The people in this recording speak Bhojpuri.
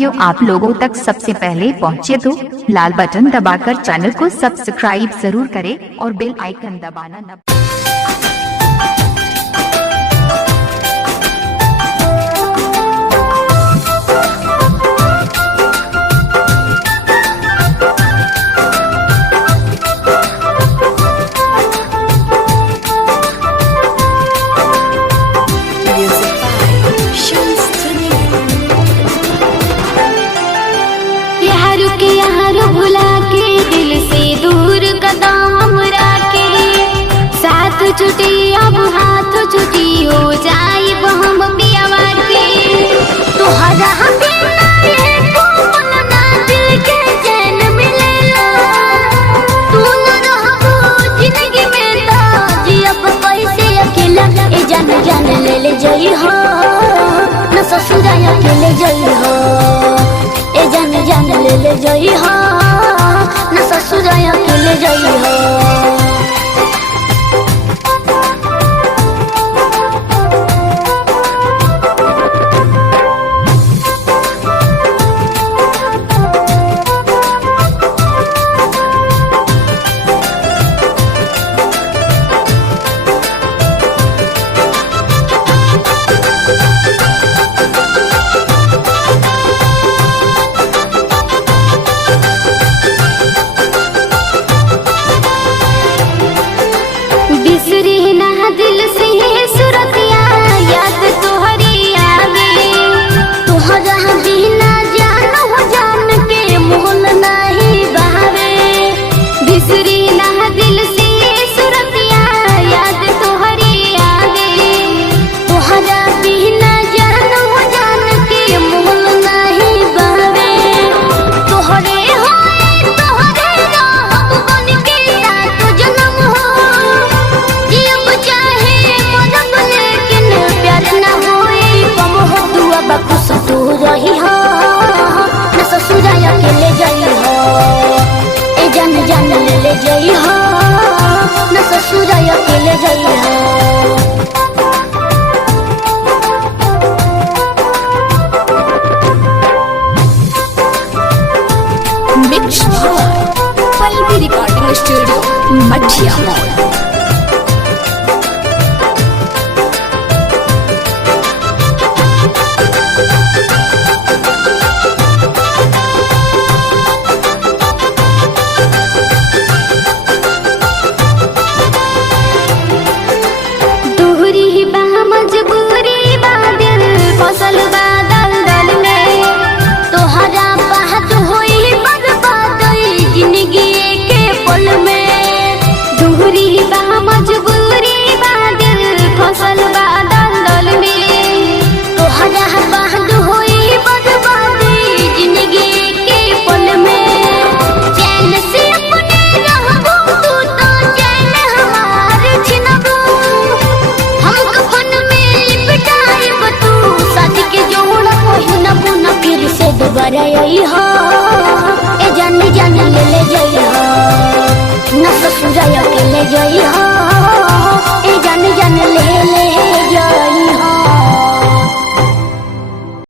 वीडियो आप लोगों तक सबसे पहले पहुंचे तो लाल बटन दबाकर चैनल को सब्सक्राइब जरूर करें और बेल आइकन दबाना न भुला के दिल से दूर कदम राके साथ छुटी अब हाथ छुटी हो जाई हम पियावा के तोहरा बिना एको पल ना दिल के चैन मिलेला तू न रहबो जिंदगी में तो जियब कैसे अकेला ए जान जान ले जई हो न ससुरा अकेले जई हो ए जान जान ले जई हो न ससुरा अकेले जई हो बिसरी ना दिल से सुरतिया याद तोहरी आवे तोहरा बिना जान हो जान के मोहन नहीं बहावे बिसरी ना दिल से सुरतिया याद तोहरी आवे तोहरा बिना जान हो जान के मोहन नहीं बहावे तोहरे होए तोहरे रहब बन के साथ जन्म हो रही हो न ससुरा अकेले जई हो ए जान जान ले जई हो न ससुरा अकेले जई हो मिक्स पल्लवी रिकॉर्डिंग स्टूडियो मठिया मॉल। मजबूरी बादल फसल बादल दल में तोहरा बात होई बर्बाद जिंदगी के पल में दूरी बा मजबूरी बादल फसल बादल दल में तोहरा बात होई बर्बाद जिंदगी के पल में चैन से अपने रहबो तू तो चैन हमार छिनबो हम कफन फिर से दोबारा आई हो ए जान जान ले जई हो न ससुरा अकेले जई हो